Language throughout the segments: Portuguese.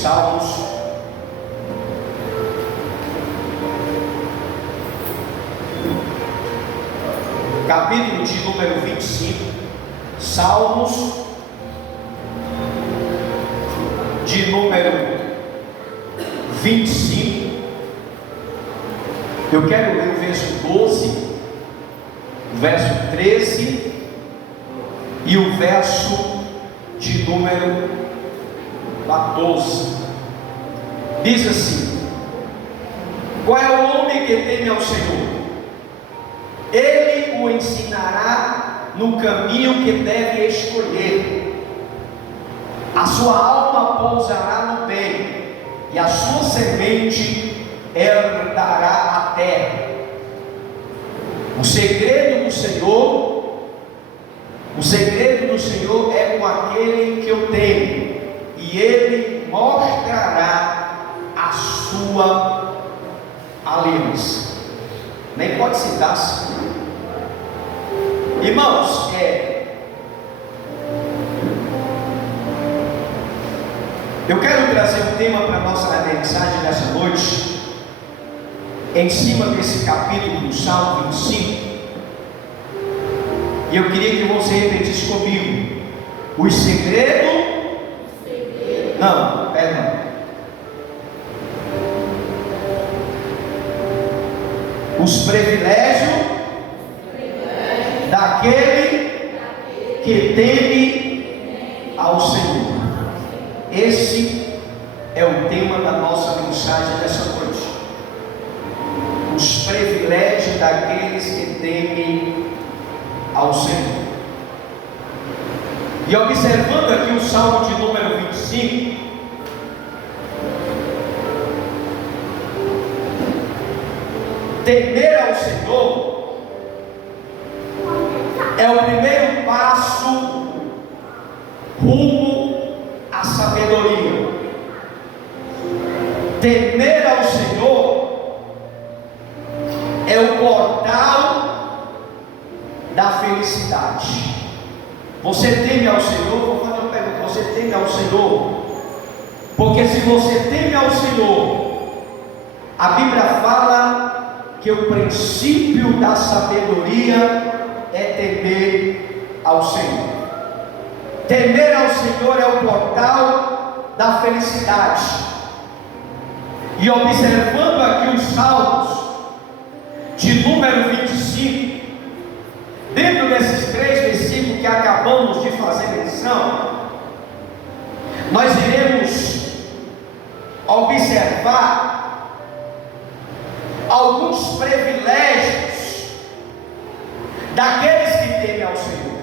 Salmos, capítulo de número 25, Salmos de número 25. Eu quero ler o verso 12, o verso 13 e o verso de número 14. Diz assim: qual é o homem que teme ao Senhor? Ele o ensinará no caminho que deve escolher. A sua alma pousará no bem, e a sua semente herdará a terra. O segredo do Senhor é com aquele que eu temo, e Ele mostrará a sua aliança. Nem pode citar assim. Irmãos, eu quero trazer um tema para a nossa mensagem nessa noite, em cima desse capítulo do Salmo 25, e eu queria que você repetisse comigo: os segredos, não, perdão, os privilégios daquele que teme ao Senhor. Esse é o tema da nossa mensagem dessa noite. Os privilégios daqueles que temem ao Senhor. E observando aqui o Salmo de número 25, temer ao Senhor é o primeiro passo rumo à sabedoria. Temer ao Senhor é o portal da felicidade. Você teme ao Senhor? Vou fazer uma pergunta: você teme ao Senhor? Porque se você teme ao Senhor, a Bíblia fala que o princípio da sabedoria é temer ao Senhor. Temer ao Senhor é o portal da felicidade. E observando aqui os Salmos de número 25, dentro desses 3 versículos que acabamos de fazer menção, nós iremos observar alguns privilégios daqueles que temem ao Senhor.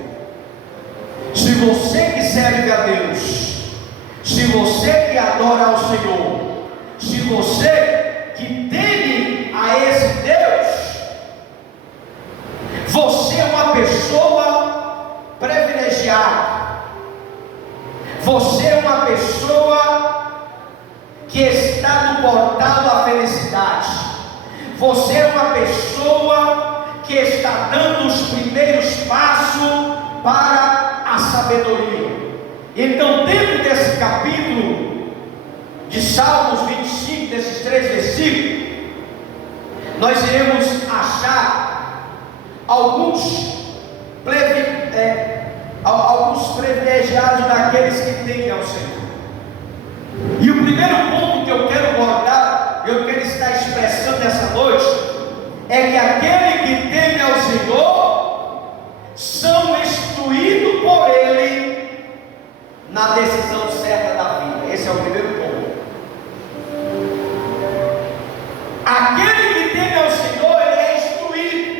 Se você que serve a Deus, se você que adora ao Senhor, se você que teme a esse Deus, você é uma pessoa privilegiada. Você é uma pessoa que está no portal da felicidade. Você é uma pessoa que está dando os primeiros passos para a sabedoria. Então, dentro desse capítulo de Salmos 25, desses 3 versículos, nós iremos achar alguns privilegiados daqueles que temem ao Senhor. E o primeiro ponto que eu quero abordar, eu quero estar expressando nessa noite, é que aquele que teme ao Senhor são instruídos por Ele na decisão certa da vida. Esse é o primeiro ponto. Aquele que teme ao Senhor, ele é instruído.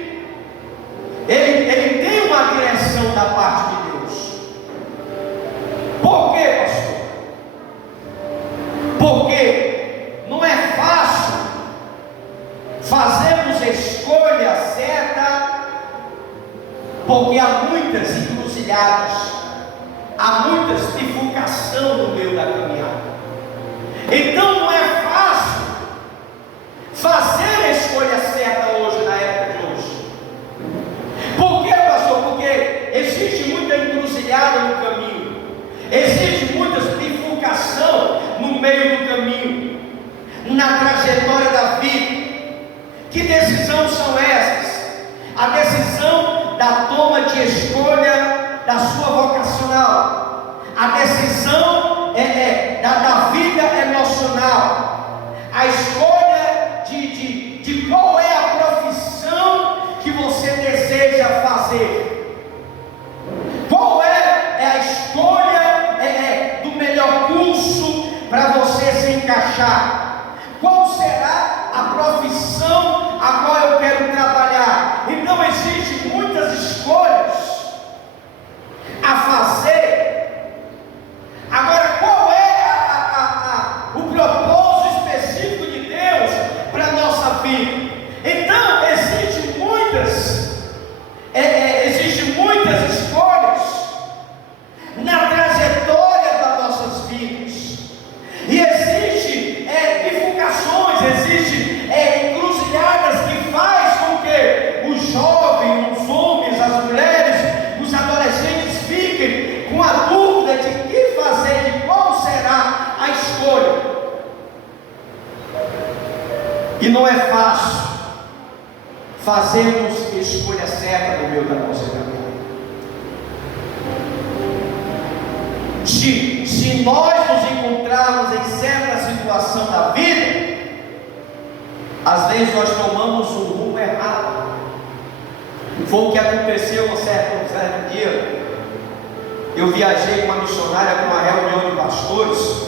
Ele tem uma direção da parte de Deus. Por quê, pastor? Porque não é fácil fazermos escolha certa, porque há muitas encruzilhadas, há muitas bifurcações no meio da caminhada. Então não é fácil fazer a escolha certa hoje, na época de hoje. Por quê, pastor? Porque existe muita encruzilhada no caminho, existe muitas bifurcações no meio do caminho, na trajetória da vida. Que decisões são essas? A decisão da toma de escolha da sua vocacional, a decisão da vida emocional, a escolha de qual é a profissão que você deseja fazer, qual é a escolha do melhor curso para você se encaixar, qual será a profissão a qual eu quero trabalhar. Então existem muitas escolhas a fazer. Agora, qual é o propósito específico de Deus para a nossa vida? Então existem muitas escolhas na trajetória das nossas vidas, e existem bifurcações, existem encruzilhadas que faz com que os jovens, os homens, as mulheres, os adolescentes fiquem com a dúvida de que fazer, de qual será a escolha. E não é fácil fazermos a escolha certa no meio da nossa vida. Se nós nos encontrarmos em certa situação da vida, às vezes nós tomamos um rumo errado. Foi o que aconteceu um certo dia. Eu viajei com uma missionária para uma reunião de pastores,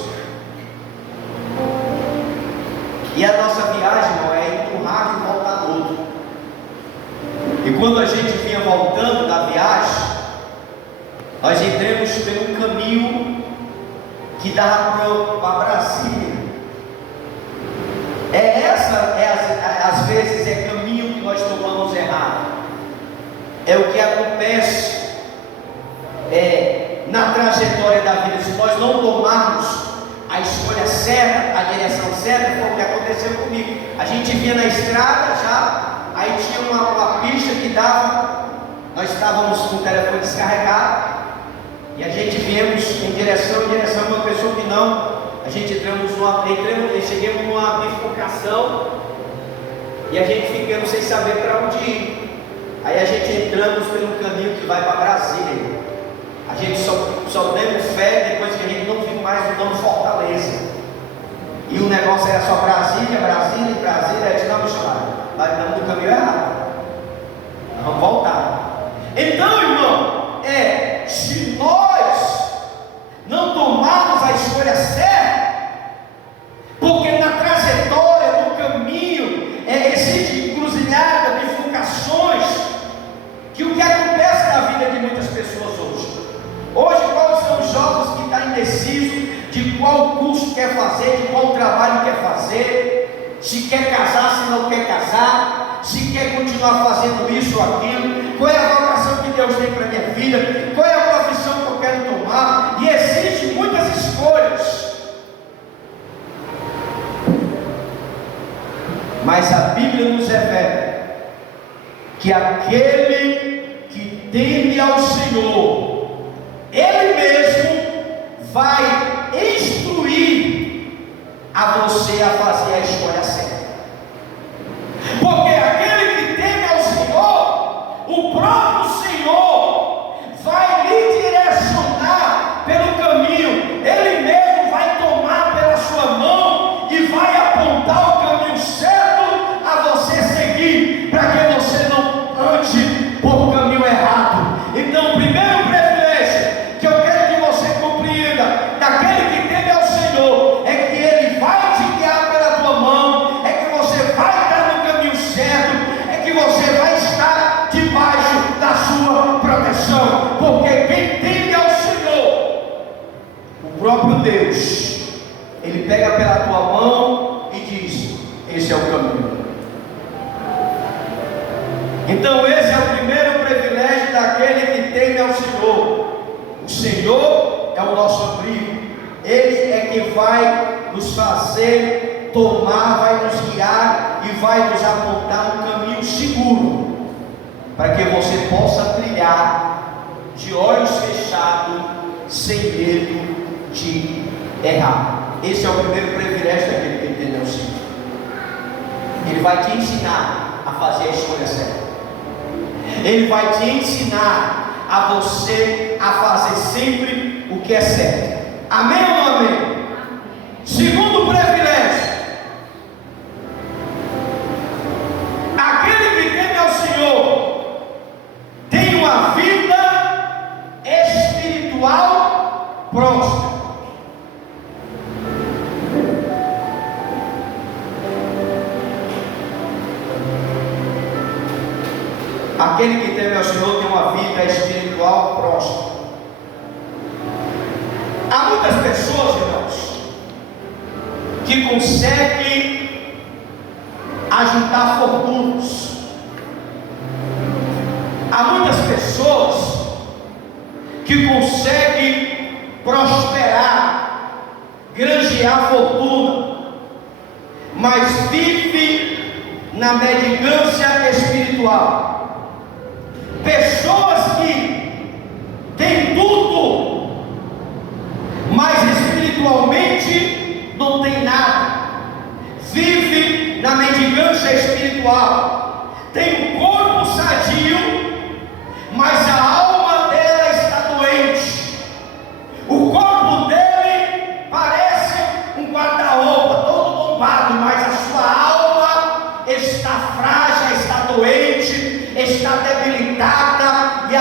e a nossa viagem, irmão, é ir para um rádio e voltar no outro. E quando a gente vinha voltando da viagem, nós entramos pelo caminho que dava para Brasília. Às vezes é caminho que nós tomamos errado. É o que acontece na trajetória da vida. Se nós não tomarmos a escolha certa, a direção certa, foi o que aconteceu comigo. A gente vinha na estrada já, aí tinha uma pista que dava, nós estávamos com o telefone descarregado, e a gente viemos em direção a uma pessoa que não. A gente chegamos numa bifurcação, e a gente ficamos sem saber para onde ir. Aí a gente entramos pelo caminho que vai para Brasília. A gente só demos fé depois que a gente não viu mais o nome Fortaleza. E o negócio era só Brasília. A gente não misturava. Nós estamos no caminho errado. Vamos voltar. Então, irmão, se nós não tomarmos a escolha certa, porque na trajetória do caminho existe encruzilhada, bifurcações, que o que acontece na vida de muitas pessoas hoje, quais são os jovens que estão indecisos de qual curso quer fazer, de qual trabalho quer fazer, se quer casar, se não quer casar, se quer continuar fazendo isso ou aquilo, qual é a vocação que Deus tem para minha filha, qual é a profissão que eu quero tomar, e existem muitas escolhas. Mas a Bíblia nos revela que aquele que teme ao Senhor, Ele mesmo vai instruir a você a fazer a escolha certa. Porque aquele que teme ao Senhor, o próprio Senhor vai lhe direcionar pelo caminho. Ele mesmo vai tomar pela sua mão e vai apontar o caminho certo a você seguir, para que você não ande por caminho errado. Então, o primeiro privilégio que eu quero que você compreenda daquele que teme ao Senhor é que Ele vai te guiar pela tua mão, é que você vai estar no caminho certo, é que você vai estar debaixo da sua proteção. Porque quem teme ao Senhor, o próprio Deus, Ele pega pela tua mão e diz: esse é o caminho. Então esse é o primeiro privilégio daquele que teme ao Senhor. O Senhor é o nosso abrigo. Ele é que vai nos fazer tomar, vai nos guiar e vai nos apontar um caminho seguro, para que você possa trilhar de olhos fechados, sem medo de errar. Esse é o primeiro privilégio daquele que entendeu o Senhor. Ele vai te ensinar a fazer a escolha certa. Ele vai te ensinar a você a fazer sempre o que é certo. Amém ou não amém? Segundo privilégio, aquele que teme ao Senhor tem uma vida espiritual próspera. Aquele que teme ao Senhor tem uma vida espiritual próspera. Há muitas pessoas, irmãos, que conseguem ajuntar fortunas. Há muitas pessoas que conseguem prosperar, granjear fortuna, mas vive na mendigância espiritual. Pessoas que têm tudo, mas espiritualmente não tem nada, vive na mendigância espiritual, tem um corpo sadio, mas a alma dela está doente. O corpo dele parece um guarda-roupa todo bombado, mas a sua alma está frágil, está doente, está debilitada e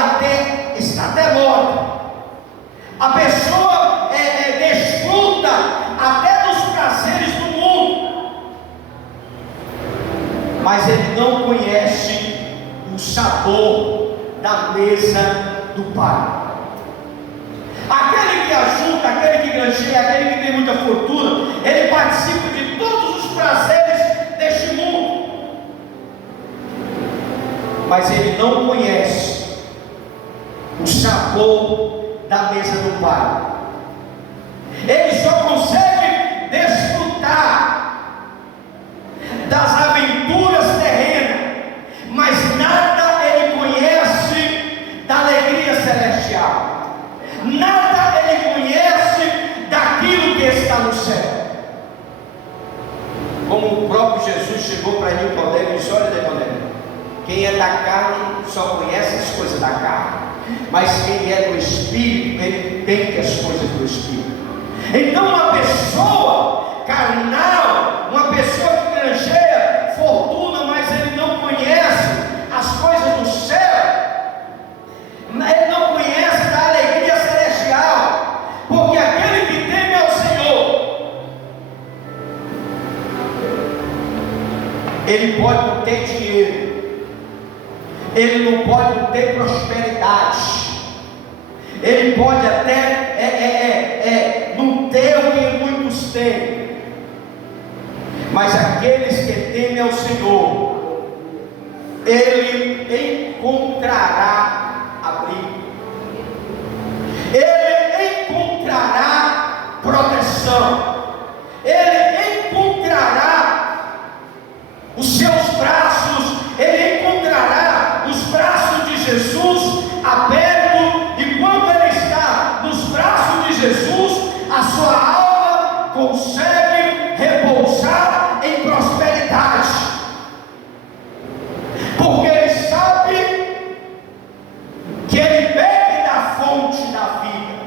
está até morta. A pessoa desfruta até dos prazeres do mundo, mas ele não conhece o sabor da mesa do Pai. Aquele que ajunta, aquele que granjeia, aquele que tem muita fortuna, ele participa de todos os prazeres deste mundo, mas ele não conhece o sabor da mesa do Pai. Ele só consegue desfrutar das aventuras terrenas, mas nada ele conhece da alegria celestial, nada ele conhece daquilo que está no céu. Como o próprio Jesus chegou para Nicodemo e disse: olha, Nicodemo, quem é da carne só conhece as coisas da carne, mas quem é do Espírito, ele entende as coisas do Espírito. Então uma pessoa carnal, uma pessoa que granjeia fortuna, mas ele não conhece as coisas do céu, ele não conhece da alegria celestial, porque aquele que teme ao Senhor, ele pode não ter dinheiro, ele não pode não ter prosperidade, ele pode até não ter o que muitos têm, mas aqueles que temem ao Senhor, ele encontrará abrigo, ele encontrará proteção, ele encontrará os seus braços, ele encontrará os braços de Jesus abertos, e quando ele está nos braços de Jesus, a sua alma consegue repousar em prosperidade, porque ele sabe que ele bebe da fonte da vida.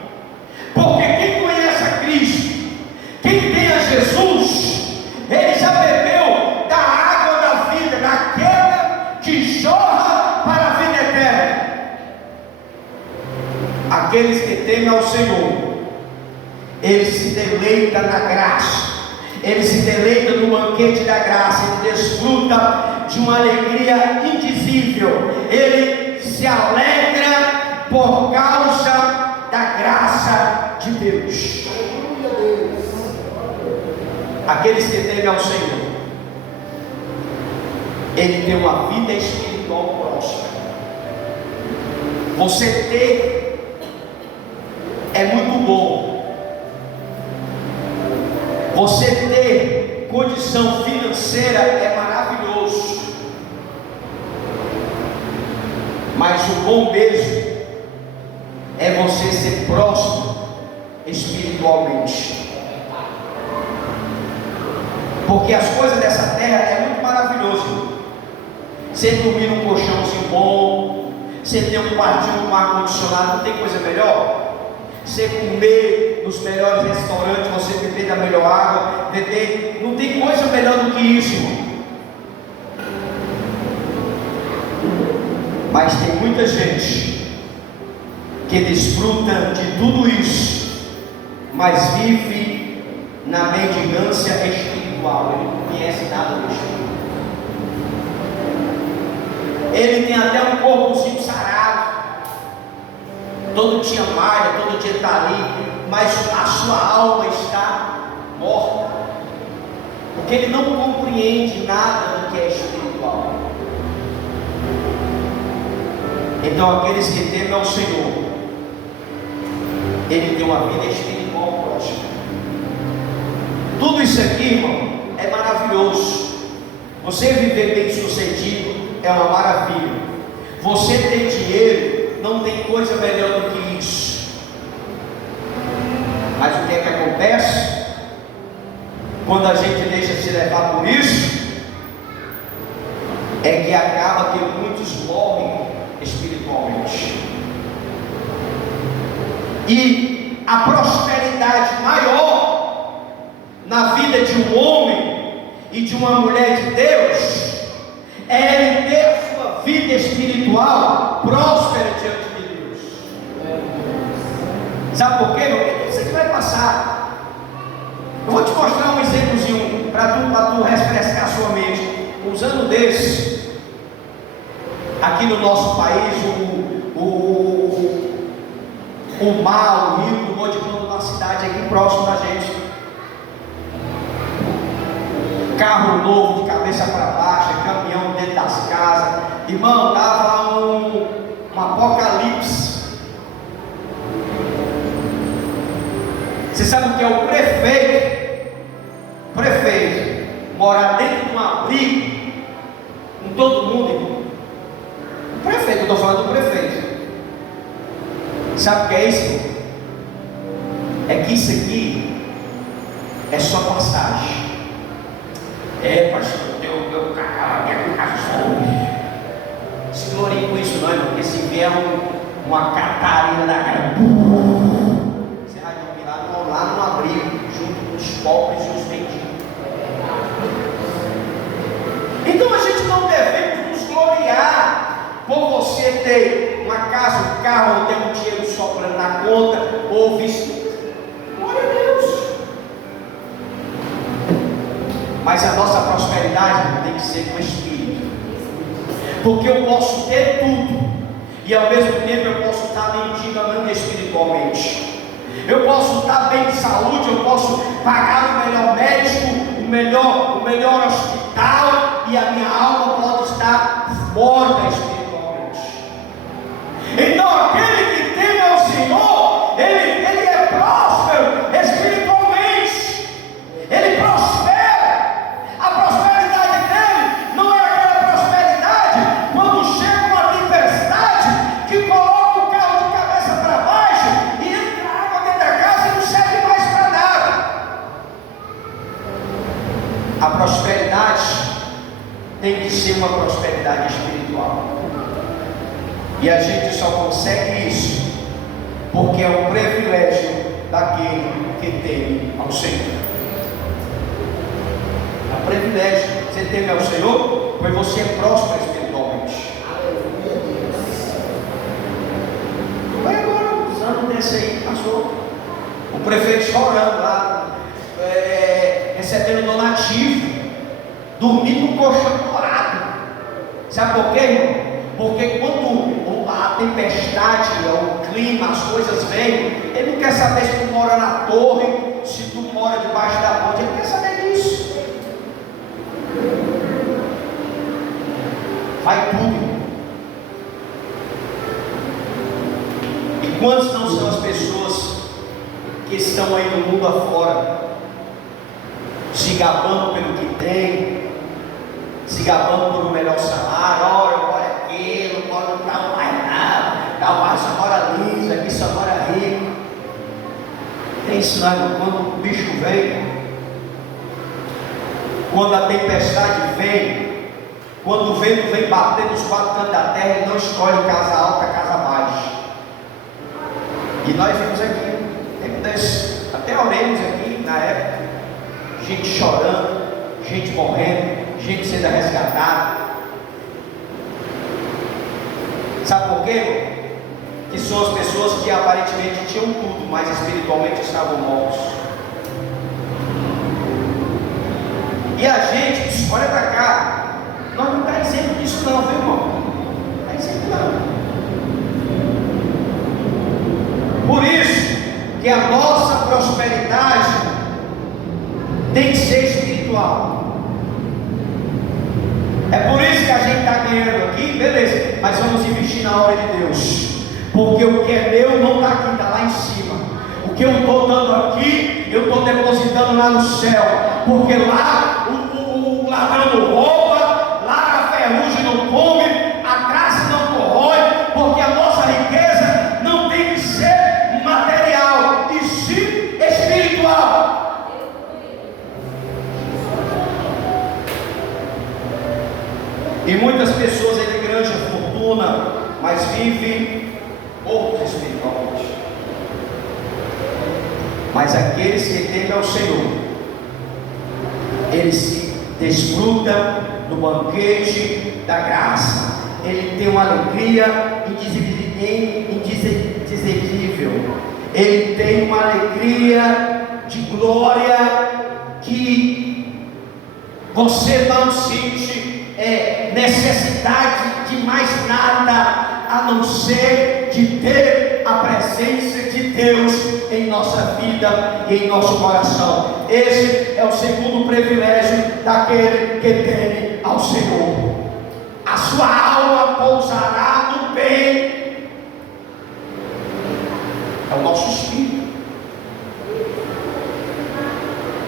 Porque quem conhece a Cristo, quem tem a Jesus, ele já bebeu da água da vida, daquela que jorra para a vida eterna. Aqueles que temem ao Senhor, ele se deleita na graça, ele se deleita no banquete da graça, ele desfruta de uma alegria indizível, ele se alegra por causa da graça de Deus. Aqueles que temem ao Senhor, ele tem uma vida espiritual próspera. Você ter é muito bom. Você ter condição financeira é maravilhoso, mas o bom mesmo é você ser próspero espiritualmente. Porque as coisas dessa terra é muito maravilhoso. Você dormir num colchãozinho bom, você ter um quartinho com ar condicionado, não tem coisa melhor? Você comer nos melhores restaurantes, você beber da melhor água, beber, não tem coisa melhor do que isso, irmão. Mas tem muita gente que desfruta de tudo isso, mas vive na mendigância espiritual. Ele não conhece nada do espírito. Ele tem até um corpozinho sarado, todo dia malha, todo dia está ali, mas a sua alma está morta, porque ele não compreende nada do que é espiritual. Então aqueles que temem ao Senhor, ele tem uma vida espiritual próxima. Tudo isso aqui, irmão, é maravilhoso. Você viver bem sucedido é uma maravilha. Você ter dinheiro, não tem coisa melhor do que isso. Mas o que é que acontece? Quando a gente deixa se levar por isso, é que acaba que muitos morrem espiritualmente. E a prosperidade maior na vida de um homem e de uma mulher de Deus é ele ter a sua vida espiritual próspera diante de Deus. Sabe por quê? Porque isso aqui vai passar. Eu vou te mostrar um exemplozinho para tu refrescar a sua mente. Uns anos desses, aqui no nosso país, o mar, o rio tomou de conta de uma cidade aqui próximo da gente. Carro novo de cabeça para baixo, caminhão dentro das casas. Irmão, dava um apocalipse. Você sabe o que é o prefeito? Prefeito morar dentro de um abrigo com todo mundo, irmão. O prefeito, eu estou falando do prefeito. Sabe o que é isso? É que isso aqui é só passagem. É, pastor, meu carro, minha casa só. Se glorie com isso, não, irmão, porque se vier uma Catarina da cara, você vai dormir lá no abrigo, junto com os pobres e os mendigos. Então a gente não devemos nos gloriar por você ter uma casa, um carro, ou ter um dinheiro sobrando na conta, ou vice. Glória a Deus. Mas a nossa prosperidade tem que ser com o Espírito. Porque eu posso ter tudo, e ao mesmo tempo eu posso estar mendigando espiritualmente. Eu posso estar bem de saúde, eu posso pagar o melhor médico, o melhor hospital, e a minha alma pode estar morta espiritualmente. Então aquele que teme ao Senhor, ele é próspero espiritualmente. Ele prospera. A prosperidade dele não é aquela prosperidade quando chega uma tempestade que coloca o carro de cabeça para baixo e entra água dentro da casa e não serve mais para nada. A prosperidade tem que ser uma prosperidade espiritual. E a gente só consegue isso porque é um privilégio daquele que teme ao Senhor. É um privilégio. Você teme ao Senhor, pois você é próspero espiritualmente. Vai agora, uns anos desse aí, passou. O prefeito chorando lá, recebendo donativo, dormindo no colchão dourado. Sabe por quê, irmão? Porque quando a tempestade, o clima, as coisas vêm, ele não quer saber se tu mora na torre, se tu mora debaixo da ponte, ele não quer saber disso. Vai tudo. E quantos não são as pessoas que estão aí no mundo afora, se gabando pelo que tem, se gabando por um melhor salário? Olha, eu moro aqui, não moro no tal mais nada, tal mais só mora liso, aqui só mora rico. Tem isso, não, quando o bicho vem, Quando a tempestade vem, quando o vento vem bater nos quatro cantos da terra, ele não escolhe casa alta, casa baixa. E nós vimos aqui, até oremos aqui na época, gente chorando, gente morrendo, gente sendo resgatada. Sabe por quê? Que são as pessoas que aparentemente tinham tudo, mas espiritualmente estavam mortos. E a gente, olha para cá, nós não estamos dizendo disso não, viu, irmão? Não está dizendo não. Por isso que a nossa prosperidade tem que ser espiritual. É por isso que a gente está ganhando aqui, beleza, mas vamos investir na obra de Deus. Porque o que é meu não está aqui, está lá em cima. O que eu estou dando aqui, eu estou depositando lá no céu. Porque lá o ladrão não rouba, lá a ferrugem não come, a traça não corrói. Porque a nossa riqueza não tem que ser material, e sim espiritual. E muitas pessoas é de grande fortuna, mas vivem outros espiritualmente. Mas aqueles que temem ao Senhor, eles se desfrutam do banquete da graça. Ele tem uma alegria indizível. Ele tem uma alegria de glória que você não sente necessidade de mais nada a não ser de ter a presença de Deus em nossa vida e em nosso coração. Esse é o segundo privilégio daquele que teme ao Senhor. A sua alma pousará no bem. É o nosso espírito.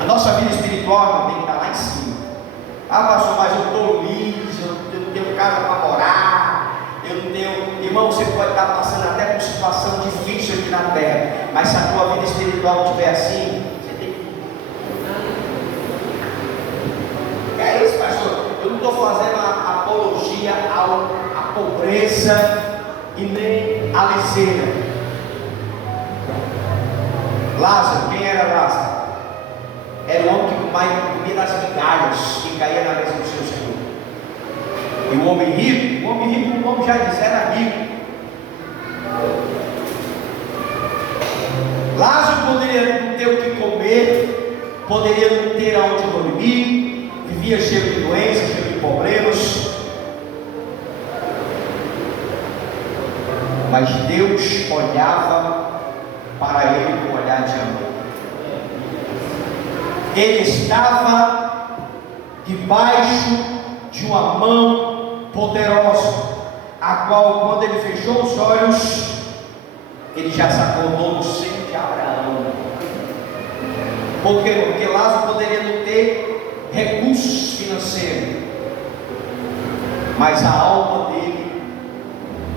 A nossa vida espiritual tem que estar lá em cima. Ah, pastor, mas eu estou liso, eu não tenho casa para morar, eu não tenho. Irmão, você pode estar passando até por situação difícil aqui na terra, mas se a tua vida espiritual estiver assim, você tem que. É isso, pastor. Eu não estou fazendo a apologia à pobreza e nem à liseira. Lázaro, quem era Lázaro? Era o homem que comia das migalhas que caía na mesa do seu Senhor. E o homem rico, o homem já disse, era rico. Lázaro poderia não ter o que comer, poderia não ter aonde dormir, vivia cheio de doenças, cheio de problemas. Mas Deus olhava para ele com um olhar de amor. Ele estava debaixo de uma mão poderosa, a qual, quando ele fechou os olhos, ele já se acordou no seio de Abraão. Por quê? Porque Lázaro poderia não ter recursos financeiros, mas a alma dele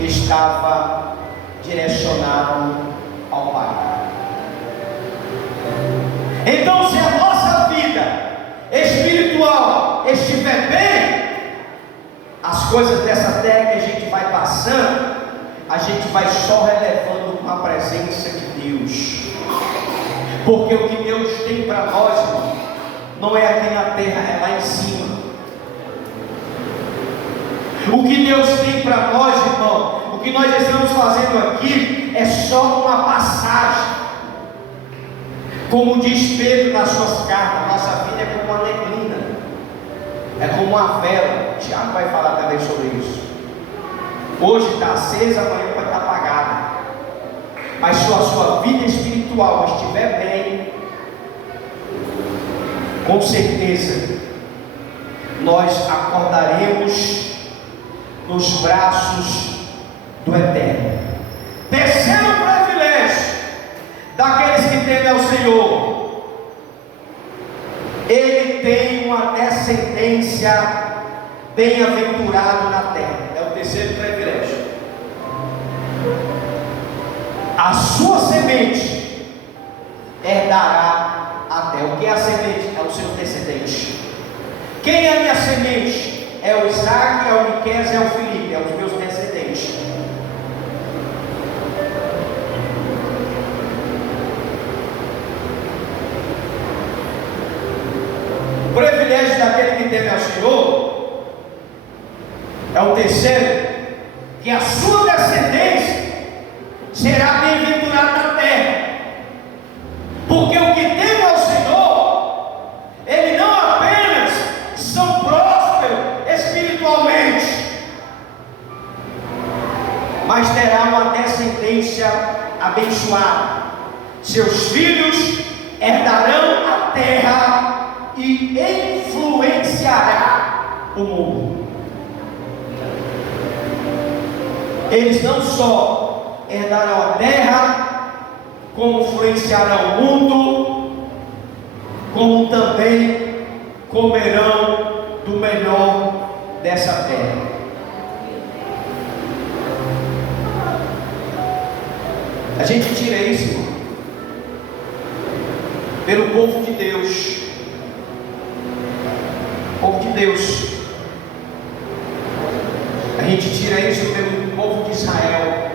estava direcionada ao Pai. Então, se a nossa vida espiritual estiver bem, as coisas dessa terra que a gente vai passando, a gente vai só relevando com a presença de Deus. Porque o que Deus tem para nós, irmão, não é aqui na terra, é lá em cima. O que Deus tem para nós, irmão, o que nós estamos fazendo aqui é só uma passagem. Como diz Pedro nas suas cartas, nossa vida é como uma neblina, é como uma vela. Tiago vai falar também sobre isso. Hoje está acesa, amanhã vai estar apagada. Mas se a sua vida espiritual estiver bem, com certeza nós acordaremos nos braços do Eterno. Terceiro privilégio daqueles que temem ao Senhor, ele tem uma descendência bem-aventurada na terra. É o terceiro privilégio. A sua semente herdará a terra. O que é a semente? É o seu descendente. Quem é a minha semente? É o Isaac, é o Miqueias, é o Filipe, é os meus descendentes. O privilégio daquele que teme ao Senhor é o terceiro, que a sua descendência será bem-aventurada na terra. Porque o que teme ao Senhor, ele não apenas são prósperos espiritualmente, mas terá uma descendência abençoada. Seus filhos herdarão a terra e influenciará o mundo. Eles não só herdarão a terra, como influenciarão o mundo, como também comerão do melhor dessa terra. A gente tira isso, irmão, pelo povo de Deus. Povo de Deus. A gente tira isso pelo povo de Israel.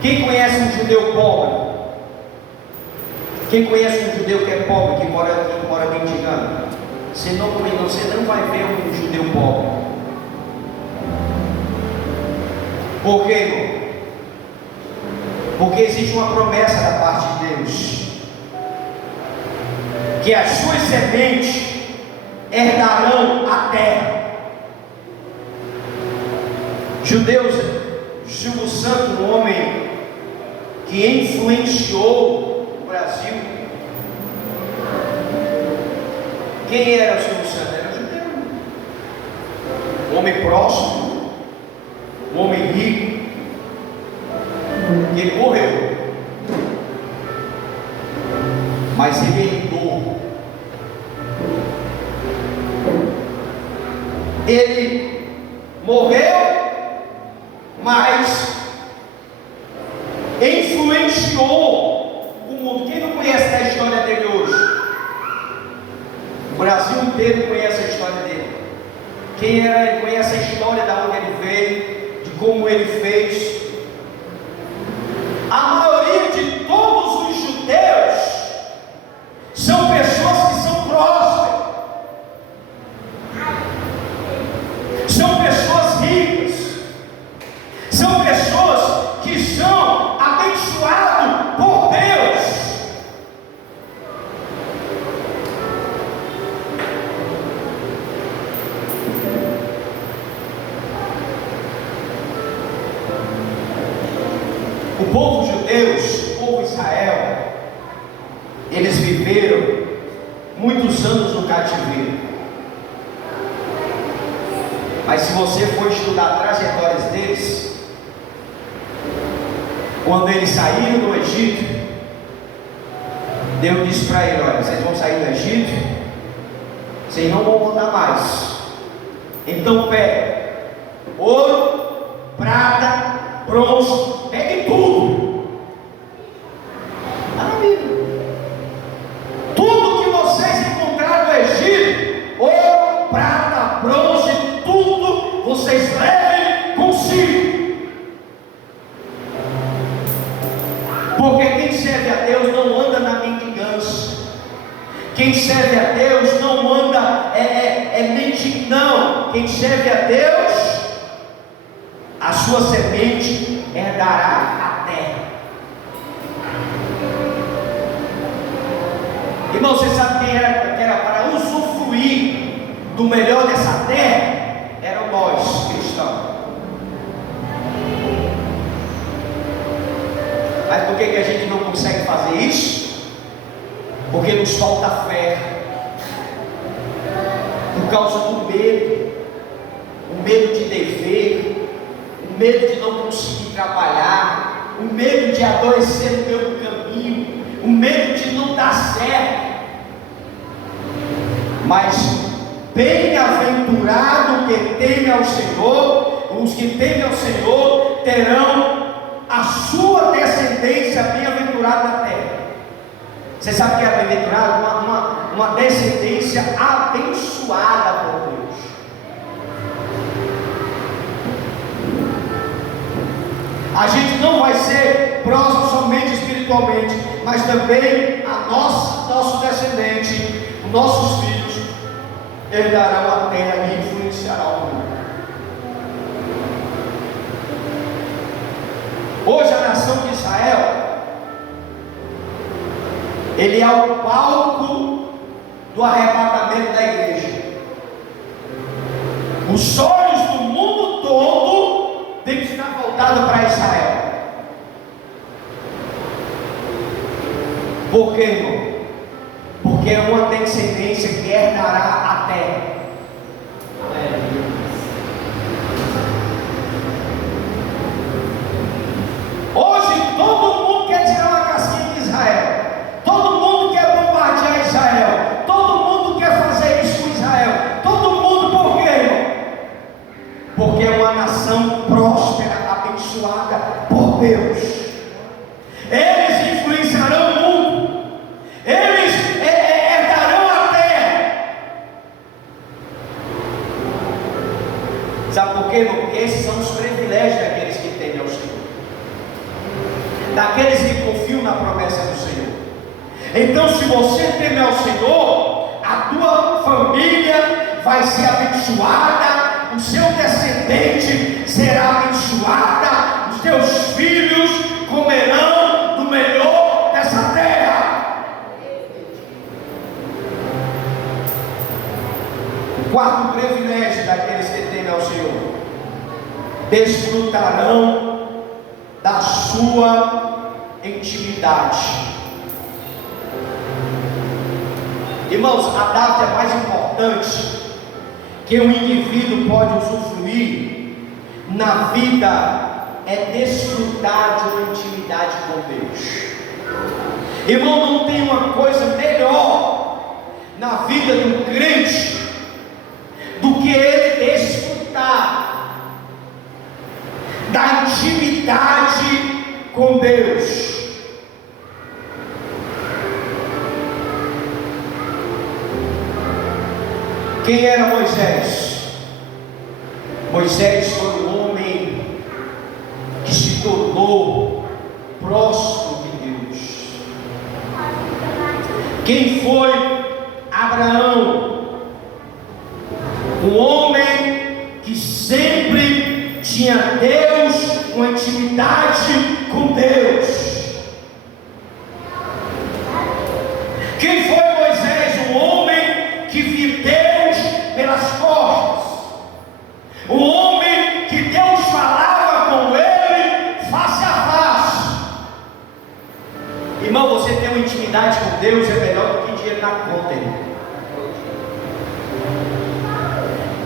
Quem conhece um judeu pobre? Quem conhece um judeu que é pobre, que mora dentro de Gana? Você não vai ver um judeu pobre. Por quê, irmão? Porque existe uma promessa da parte de Deus, que as suas sementes herdarão a terra. Judeus, Silvio Santos, um homem que influenciou o Brasil. Quem era o Silvio Santos? Era judeu. Um homem próximo, um homem rico. Ele morreu, mas ele herdou. Ele morreu, mas influenciou o mundo. Quem não conhece a história dele hoje? O Brasil inteiro conhece a história dele. Quem era, ele conhece a história de onde ele veio, de como ele fez. A maioria de todos os judeus são pessoas que são prósperas, são pessoas ricas, são pessoas que são abençoadas por Deus. O povo judeus, o povo Israel, eles viveram muitos anos no cativeiro. Mas se você for estudar trajetórias deles, quando eles saíram do Egito, Deus disse para eles: olha, vocês vão sair do Egito, vocês não vão voltar mais. Então pegue ouro, prata, bronze, pegue tudo. Amigo, tudo que vocês encontraram no Egito, ouro, prata, bronze, tudo, vocês levem consigo. Porque quem serve a Deus não anda na mendigância. Quem serve a Deus não anda mendigo, não. Quem serve a Deus, a sua semente herdará a terra. Irmão, você sabe quem era para usufruir do melhor dessa terra? Eram nós, cristãos. Mas por que a gente não consegue fazer isso? Porque nos falta fé. Por causa do medo. O medo de dever, o medo de não conseguir trabalhar, o medo de adoecer no meio do caminho, o medo de não dar certo. Mas bem-aventurado que teme ao Senhor, os que temem ao Senhor terão a sua descendência bem-aventurada na terra. Você sabe o que é bem-aventurado? Uma descendência abençoada. abençoada por Deus. A gente não vai ser próximo somente espiritualmente, mas também nosso descendente, nossos filhos, herdarão a terra e influenciarão o mundo. Hoje a nação de Israel, ele é o palco do arrebatamento da igreja. Os olhos do mundo todo têm que estar voltados para Israel. Por quê, irmão? Porque é uma descendência que herdará a terra. Hoje todo mundo quer tirar uma casquinha de Israel. Todo mundo quer bombardear Israel. Todo mundo quer fazer isso com Israel. Todo mundo, por quê, irmão? Porque é uma nação próspera, abençoada por Deus. Eles influenciarão o mundo. Eles herdarão a terra. Sabe por quê, irmão? Porque esses são os privilégios daqueles que temem ao Senhor, daqueles que confiam na promessa do Senhor. Então, se você teme ao Senhor, a tua família vai ser abençoada, o seu descendente será abençoada, os teus filhos comerão do melhor dessa terra. O quarto privilégio daqueles que temem ao Senhor: desfrutarão da sua intimidade. Irmãos, a data é mais importante que um indivíduo pode usufruir na vida, é desfrutar de uma intimidade com Deus. Irmão, não tem uma coisa melhor na vida do crente do que ele desfrutar da intimidade com Deus. Quem era Moisés? Moisés foi um homem que se tornou próximo de Deus. Quem foi Abraão? Um homem que sempre tinha Deus, uma intimidade com Deus. Quem foi Moisés? Um homem que viu Deus pelas costas. Um homem que Deus falava com ele face a face. Irmão, você ter uma intimidade com Deus é melhor do que dinheiro na conta, irmão.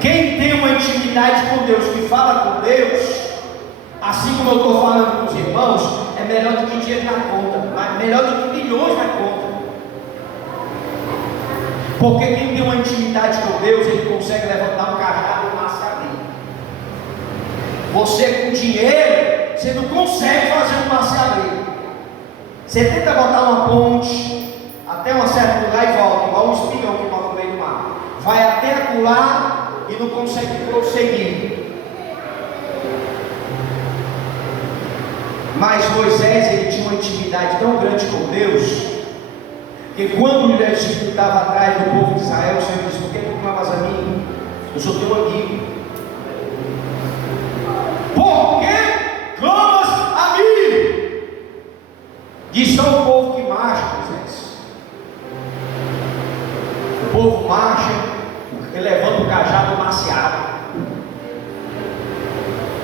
Quem tem uma intimidade com Deus, que fala com Deus, assim como eu estou falando com os irmãos, é melhor do que dinheiro na conta, mas melhor do que milhões na conta. Porque quem tem uma intimidade com Deus, ele consegue levantar um cajado e uma abrir. Você com dinheiro, você não consegue fazer um mar se abrir. Você tenta botar uma ponte até um certo lugar e volta, igual um espigão que bota no meio do mar. Vai até acolá e não consegue prosseguir. Mas Moisés, ele tinha uma intimidade tão grande com Deus, que quando o Egito estava atrás do povo de Israel, o Senhor disse: por que tu clamas a mim? Eu sou teu amigo. Por que clamas a mim? Diz só o povo que marcha, Moisés. O povo marcha, ele levanta o cajado maciado.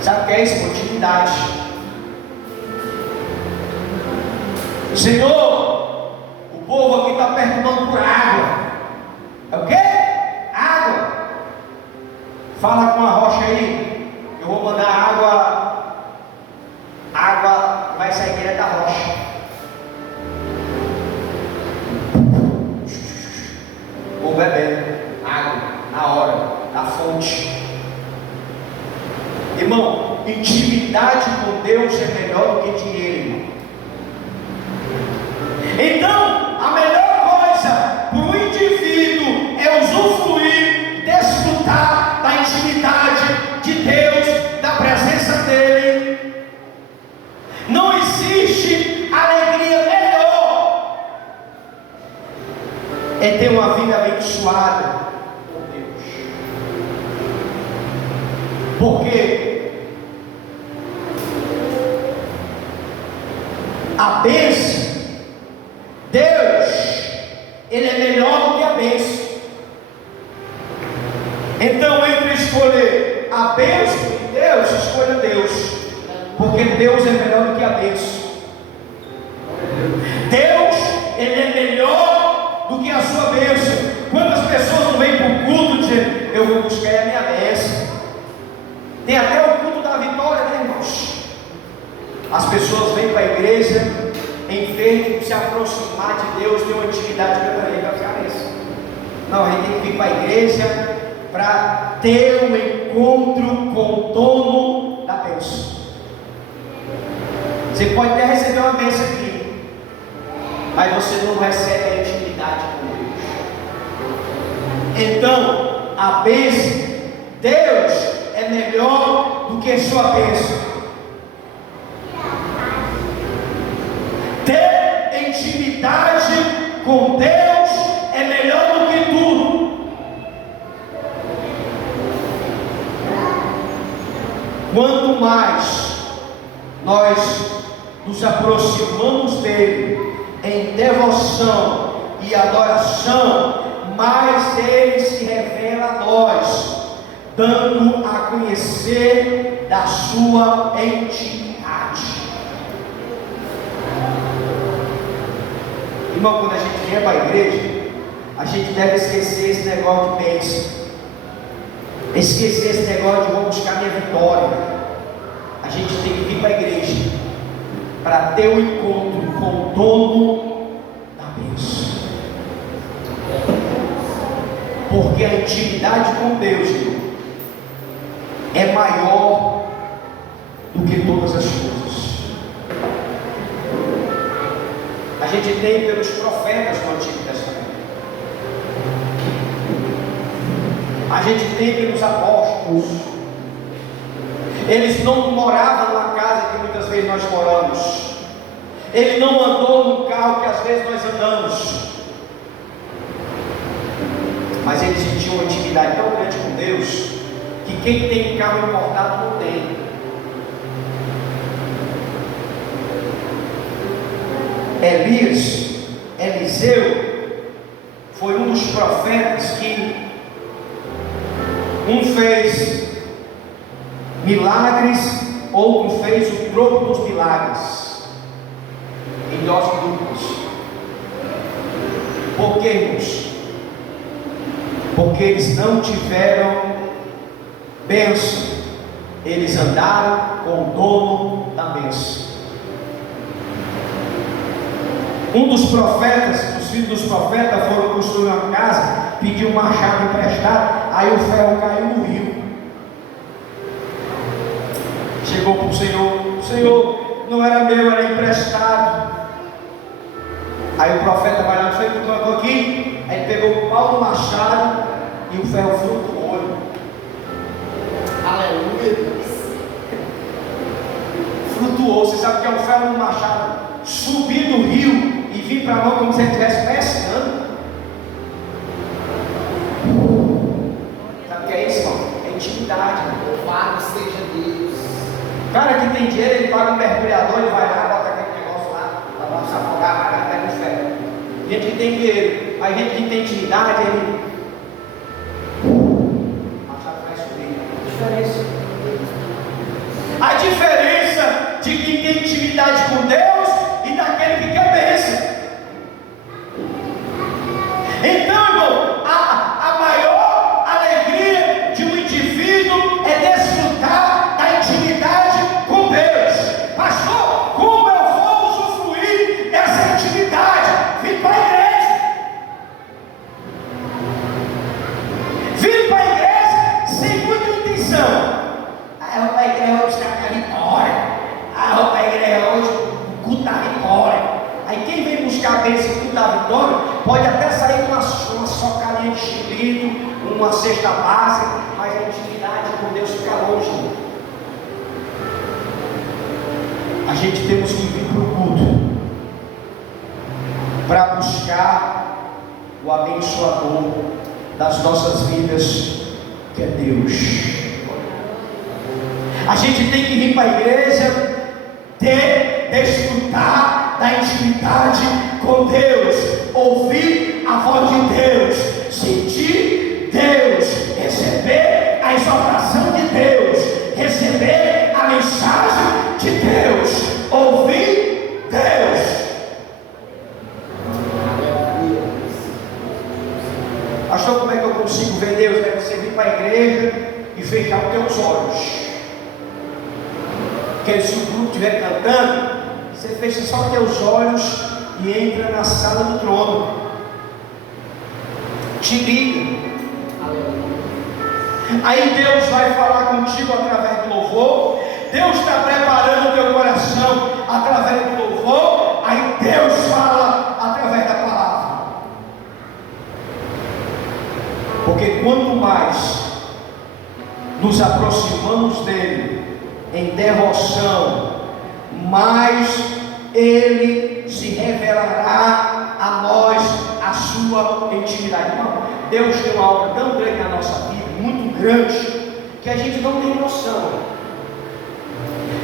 Sabe o que é isso? Continuidade. Senhor, o povo aqui está perguntando por água. É o quê? Água. Fala com a rocha aí. Eu vou mandar água. Água vai sair direto da rocha. Vou bebendo água na hora, da fonte. Irmão, intimidade com Deus é melhor do que dinheiro, irmão. Então, a melhor coisa para o indivíduo é usufruir abençoada por Deus. Porque a bênção, Deus, Ele é melhor do que a bênção. Então, entre escolher a bênção e Deus, escolha Deus, porque Deus é melhor do que a bênção. Deus, Ele é melhor do que a sua bênção. Quantas pessoas não vêm para o culto dizendo: eu vou buscar a minha bênção? Tem até o culto da vitória, né, irmãos? As pessoas vêm para a igreja em vez de se aproximar de Deus, ter uma intimidade com a cabeça. Não, a gente tem que vir para a igreja para ter um encontro com o dono da bênção. Você pode até receber uma bênção aqui, mas você não recebe a intimidade com Deus. Então, a bênção, Deus é melhor do que sua bênção. Ter intimidade com Deus é melhor do que tudo. Quanto mais nós nos aproximamos dele em devoção e adoração, mais ele se revela a nós, dando a conhecer da sua intimidade. Irmão, quando a gente vier para a igreja, a gente deve esquecer esse negócio de bênção, esquecer esse negócio de vou buscar minha vitória. A gente tem que vir para a igreja para ter um encontro com o dono da bênção, porque a intimidade com Deus, irmão, é maior do que todas as coisas. A gente tem pelos profetas do Antigo Testamento, a gente tem pelos apóstolos. Eles não moravam numa casa que muitas vezes nós moramos, ele não andou num carro que às vezes nós andamos, mas eles tinham uma intimidade tão grande com Deus que quem tem carro importado não tem. Eliseu foi um dos profetas que um fez milagres, outro fez o troco dos milagres em doses duplas. Por que, irmãos? Porque eles não tiveram bênção, eles andaram com o dono da bênção. Um dos profetas, os filhos dos profetas foram construir uma casa, pediu um machado emprestado, aí o ferro caiu no rio. Chegou para o Senhor, não era meu, era emprestado. Aí o profeta vai lá, foi que eu estou aqui, aí ele pegou o pau do machado e o ferro flutuou. Aleluia. Flutuou. Você sabe o que é um ferro no machado? Subir no rio e vir para a mão como se ele estivesse pescando. Sabe o que é isso, irmão? É intimidade. Louvado seja Deus. O cara que tem dinheiro, ele paga um mergulhador, ele vai lá, bota aquele negócio lá, para não se afogar, vai lá, pega o ferro. Gente que tem dinheiro, a gente que tem intimidade, ele machado vai subir. A diferença de quem tem intimidade com Deus e daquele que quer bênção. Então, irmão, a maior alegria de um indivíduo é desfrutar da intimidade com Deus. Pastor, como eu vou usufruir dessa intimidade? Vim para a igreja. Vim para a igreja sem muita intenção. Eu vou para a igreja hoje buscar a vitória. Eu vou para a igreja hoje o culto da vitória. Aí quem vem buscar a bênção do culto da vitória pode até sair com uma socadinha de chilido, uma cesta básica, mas a intimidade com Deus fica longe. A gente temos que vir para o culto para buscar o abençoador das nossas vidas, que é Deus. A gente tem que vir para a igreja, desfrutar da intimidade com Deus, ouvir a voz de Deus, sentir Deus, receber a exortação de Deus, receber a mensagem de Deus, ouvir Deus. Pastor, como é que eu consigo ver Deus? É você vir para a igreja e fechar os teus olhos. Porque se o grupo estiver cantando, você fecha só os teus olhos e entra na sala do trono. Te liga. Aí Deus vai falar contigo através do louvor. Deus está preparando o teu coração através do louvor. Aí Deus fala através da palavra. Porque quanto mais nos aproximamos dele em devoção, mais ele se revelará a nós a sua intimidade. Irmão, Deus tem uma obra tão grande na nossa vida, muito grande, que a gente não tem noção.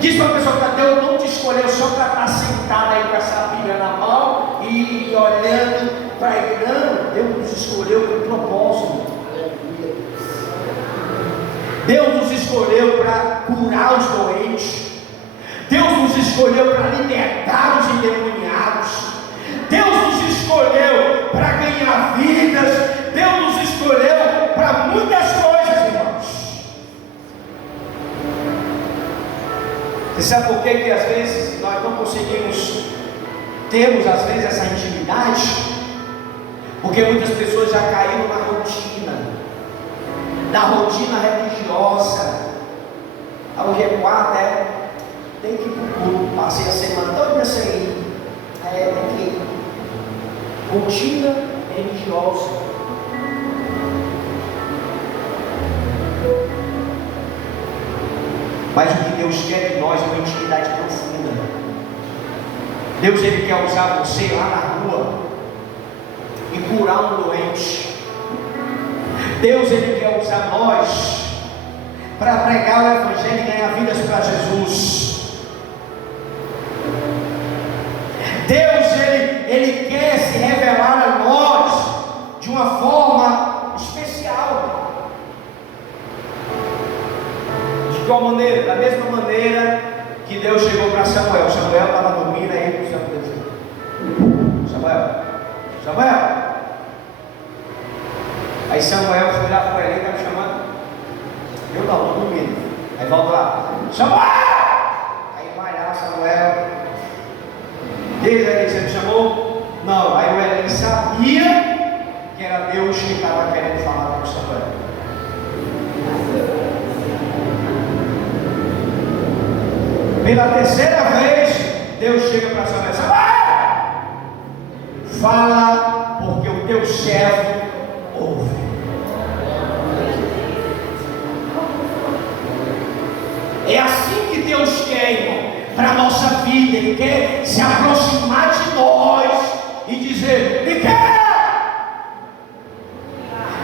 Diz para a pessoa que Deus não te escolheu só para estar sentado aí com essa Bíblia na mão e olhando para ele. Não, Deus nos escolheu com propósito. Deus nos escolheu para curar os doentes. Deus nos escolheu para libertar os endemoniados. Deus nos escolheu para ganhar vidas. Deus nos escolheu para muitas coisas, irmãos. Você sabe por que às vezes nós não conseguimos termos às vezes essa intimidade? Porque muitas pessoas já caíram na rotina, da rotina religiosa. Hoje é quarta, tem que ir para o culto, passei a semana toda sem ir. Tem que ir. Rotina religiosa. Mas o que Deus quer de nós é uma intimidade profunda. Deus, Ele quer usar você lá na rua e curar um doente. Deus, Ele quer usar nós para pregar o Evangelho e ganhar vidas para Jesus. Deus, Ele quer se revelar a nós de uma forma especial. De qual maneira? Da mesma maneira que Deus chegou para Samuel. Samuel estava dormindo aí, Samuel. Aí Samuel foi lá para ele, está me chamando. Eu não, estou dormindo. Aí volta lá, Samuel! Aí vai lá, Samuel. Diz aí, você me chamou? Não. Aí o Eli sabia que era Deus que estava querendo falar com Samuel. Pela terceira vez, Deus chega para Samuel: Samuel! Fala, porque o teu servo ouve. É assim que Deus quer, irmão, para a nossa vida. Ele quer se aproximar de nós e dizer: me quer!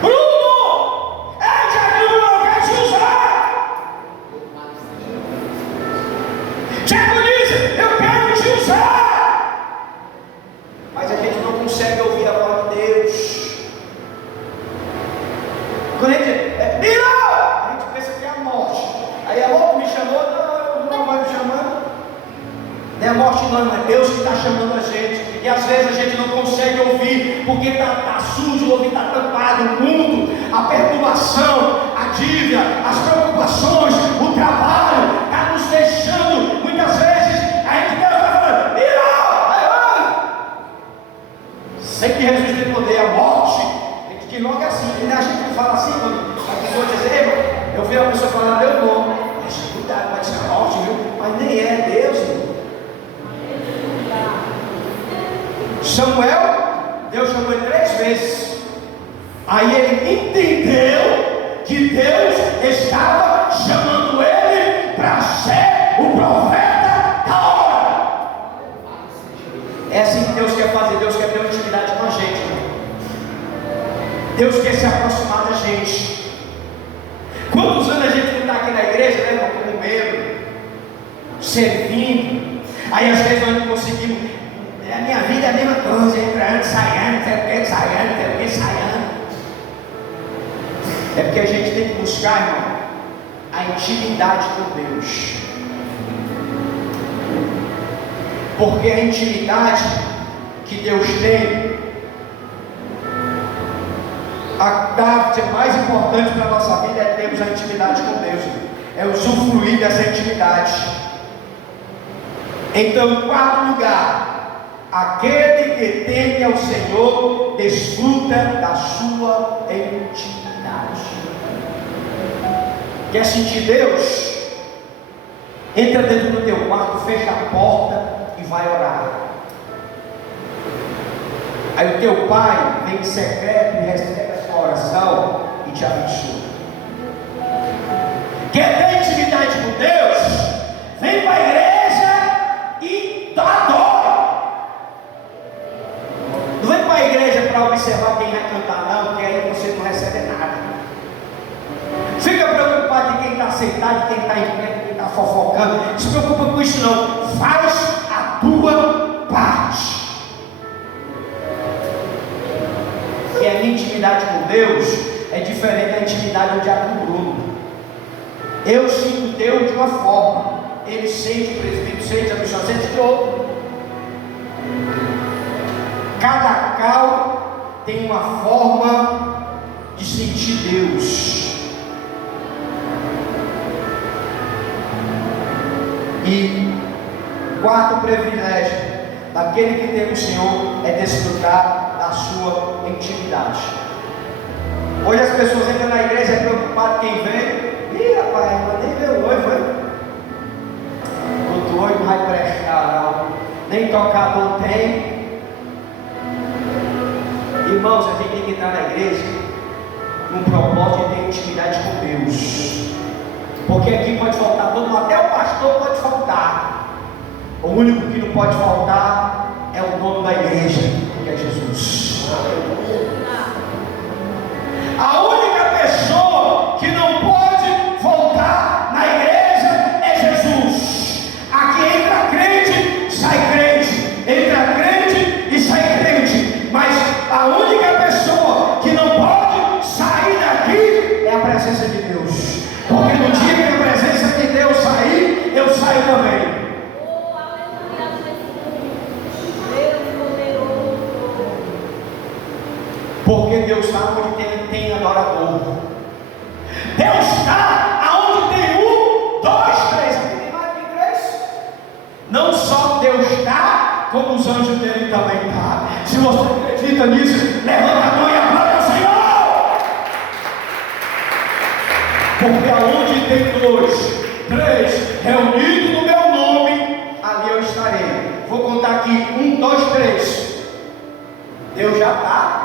Bruno! Tiago, eu quero te usar! Tiago diz: eu quero te usar! Mas a gente não consegue ouvir a voz de Deus. Quando a gente a gente pensa que é a morte. Aí a morte me chamou, não vai me chamando. Não é a morte não, é Deus que está chamando a gente. E às vezes a gente não consegue ouvir, porque está sujo, o ouvido está tampado. O mundo, a perturbação, a dívida, as preocupações, o trabalho, está nos deixando. Muitas vezes a gente Deus está falando: sei que Jesus tem poder. A morte, a gente diz logo assim, né? A gente fala assim, quando a pessoa diz: eu vi a pessoa falando meu nome, mas cuidado, vai ser a morte, viu? Mas nem é Deus, irmão. Samuel, Deus chamou ele 3 vezes. Aí ele entendeu que Deus estava chamando ele para ser o profeta da hora. É assim que Deus quer fazer. Deus quer ter uma intimidade com a gente, irmão. Deus quer se aproximar da gente. Quantos anos a gente não está aqui na igreja, né, como membro, servindo, aí às vezes nós não conseguimos, a minha vida é a mesma coisa, entrando, saindo. É porque a gente tem que buscar, irmão, a intimidade com Deus. Porque a intimidade que Deus tem, a parte mais importante para a nossa vida é termos a intimidade com Deus, é usufruir dessa intimidade. Então, em quarto lugar, aquele que teme ao Senhor desfruta da sua intimidade. Quer sentir Deus? Entra dentro do teu quarto, fecha a porta e vai orar. Aí o teu pai vem em secreto e recebe a sua oração e te abençoa. Quer ter intimidade com Deus? Vem para a igreja e adora. Não vem para a igreja para observar quem vai cantar, não, porque aí você não recebe nada. Fica preocupado em quem está sentado, quem está em pé, quem está fofocando. Não se preocupa com isso não. Faz a tua parte. E a minha intimidade com Deus é diferente da intimidade do diácono Bruno. Eu sinto Deus de uma forma, ele sente, o presbítero sente, a pessoa sente de outra. Cada cal tem uma forma de sentir Deus. E quarto privilégio daquele que tem o Senhor é desfrutar da sua intimidade. Hoje as pessoas entram na igreja preocupadas quem vem. Ih, rapaz, eu nem ver o noivo, hein? O noivo vai prestar, não. Nem tocador tem. Irmãos, a gente tem que entrar na igreja num propósito de ter intimidade com Deus. Porque aqui pode faltar todo mundo, até o pastor pode faltar. O único que não pode faltar é o dono da igreja, que é Jesus. A única pessoa que não pode faltar na igreja é Jesus. Aqui entra crente, sai crente. Entra crente e sai crente. Mas a única pessoa que não pode sair daqui é a presença de Deus. Porque no dia que a presença de Deus sair, eu saio também. Porque Deus está onde tem adorador. Deus está aonde tem 1, 2, 3. Aqui tem mais que 3. Não só Deus está, como os anjos dele também estão. Se você acredita nisso, levanta a mão e aplauda o Senhor. Porque aonde tem 2, 3 reunidos no meu nome, ali eu estarei. Vou contar aqui: 1, 2, 3. Deus já está.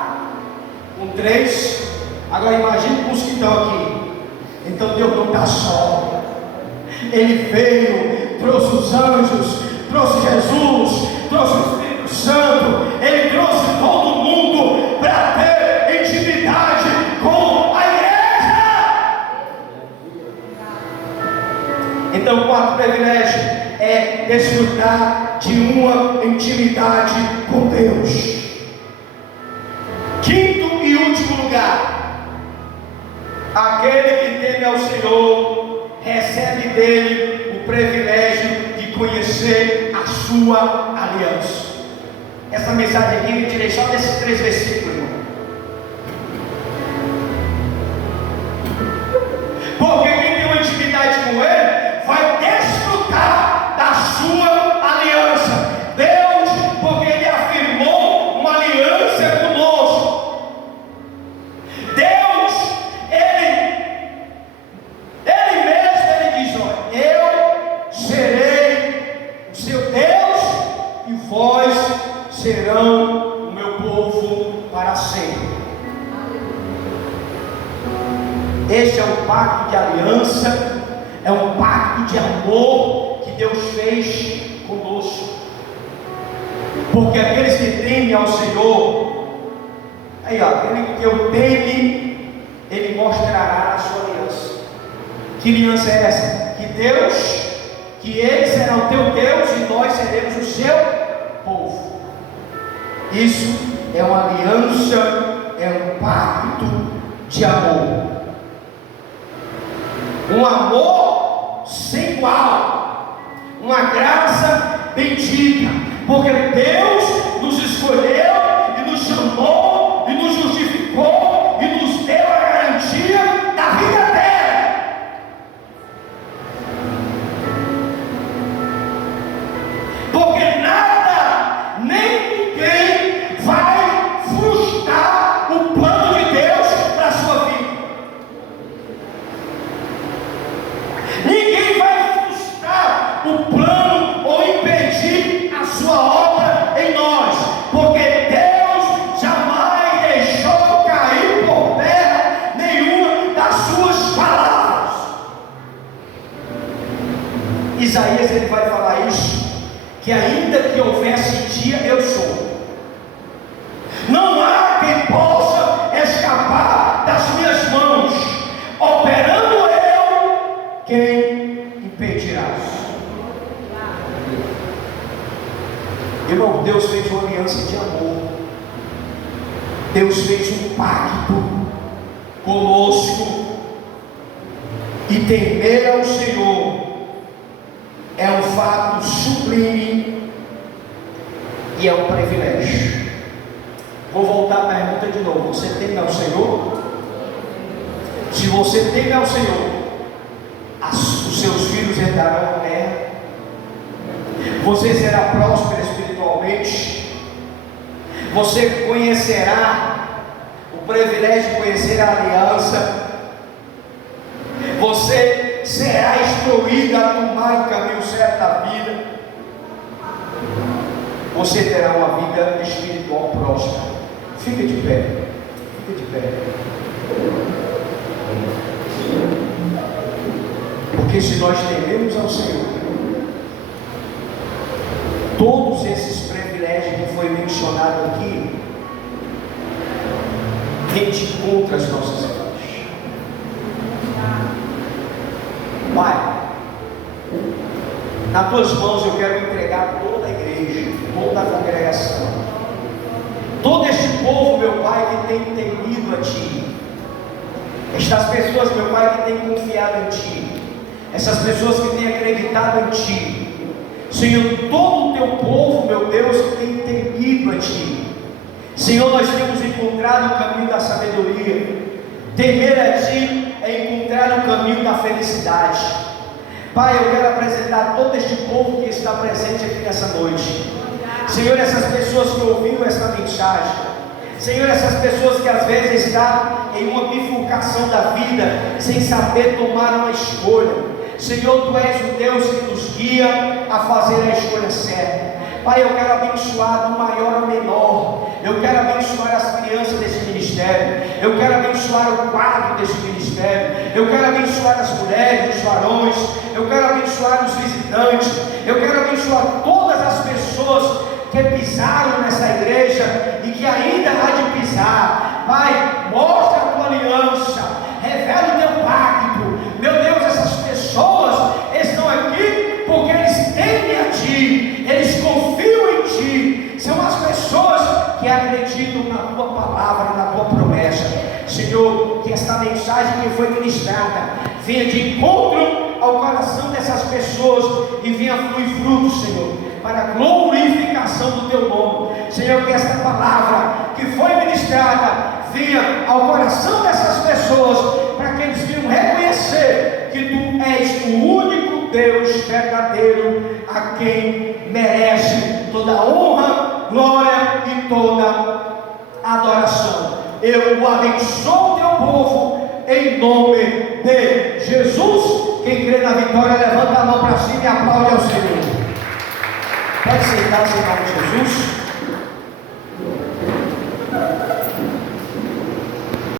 3, agora imagine os que estão aqui. Então Deus não está só. Ele veio, trouxe os anjos, trouxe Jesus, trouxe o Espírito Santo. Ele trouxe todo mundo para ter intimidade com a igreja. Então o quarto privilégio é desfrutar de uma intimidade com Deus. Quinto e último lugar, aquele que teme ao Senhor recebe dele o privilégio de conhecer a sua aliança. Essa mensagem aqui eu tirei só desses 3 versículos, irmão. Porque quem tem uma intimidade com ele vai desfrutar da sua aliança. Deus, porque ele afirmou uma aliança conosco. Deus, Ele mesmo, Ele diz: olha, eu serei o seu Deus e vós serão o meu povo para sempre. Este é um pacto de aliança, é um pacto de amor que Deus fez conosco. Porque aqueles que temem ao Senhor, Aí, ó, aquele que eu teme, Ele mostrará a sua aliança. Que aliança é essa? Que Deus, que Ele será o teu Deus e nós seremos o seu povo. Isso é uma aliança, é um pacto de amor. Um amor sem igual, uma graça bendita, porque Deus nos escolheu e nos chamou e nos justificou e nos deu a garantia da vida eterna. Porque nada, nem ninguém vai frustrar o plano de Deus para a sua vida. Ninguém vai frustrar o plano ou impedir a sua obra em nós, porque Deus jamais deixou cair por terra nenhuma das suas palavras. Isaías ele vai falar isso, que ainda que houvesse dia, eu sou. Não há quem possa escapar das minhas mãos. Operando eu, quem impedirás? Irmão, Deus fez uma aliança de amor. Deus fez um pacto conosco. E temer ao Senhor é um fato sublime e é um privilégio. Vou voltar à pergunta de novo. Você teme ao Senhor? Se você teme ao Senhor, os seus filhos herdarão a terra. Você será próspero espiritualmente. Você conhecerá o privilégio de conhecer a aliança. Você será instruído a tomar o caminho certo da vida. Você terá uma vida espiritual próspera. Fica de pé. Fica de pé. Porque se nós tememos ao Senhor, todos esses privilégios que foi mencionado aqui, rende contra as nossas vidas. Pai, nas tuas mãos eu quero entregar toda a igreja, toda a congregação, todo este povo, meu Pai, que tem temido a Ti, estas pessoas, meu Pai, que têm confiado em Ti, essas pessoas que têm acreditado em Ti, Senhor, todo o Teu povo, meu Deus, que tem temido a Ti. Senhor, nós temos encontrado o caminho da sabedoria. Temer a Ti é encontrar o caminho da felicidade. Pai, eu quero apresentar todo este povo que está presente aqui nessa noite. Senhor, essas pessoas que ouviram esta mensagem, Senhor, essas pessoas que às vezes estão em uma bifurcação da vida, sem saber tomar uma escolha. Senhor, Tu és o Deus que nos guia a fazer a escolha certa. Pai, eu quero abençoar do maior ao menor. Eu quero abençoar as crianças desse ministério. Eu quero abençoar o quadro desse ministério. Eu quero abençoar as mulheres, os varões. Eu quero abençoar os visitantes. Eu quero abençoar todas as pessoas que pisaram nessa igreja e que ainda há de pisar. Pai, mostra a Tua aliança. Revela o Teu pacto. Meu Deus, essas pessoas estão aqui porque eles temem a Ti, eles confiam em Ti, são as pessoas que acreditam na Tua palavra, na Tua promessa. Senhor, que esta mensagem que foi ministrada venha de encontro ao coração dessas pessoas e venha fluir frutos, Senhor, para a glorificação do Teu nome. Senhor, que esta palavra que foi ministrada venha ao coração dessas pessoas, para que eles venham reconhecer que Tu és o único Deus verdadeiro, a quem merece toda honra, glória e toda adoração. Eu o abençoo, Teu povo, em nome de Jesus. Quem crê na vitória, levanta a mão para cima e aplaude ao Senhor. Pode sentar-se em nome de Jesus.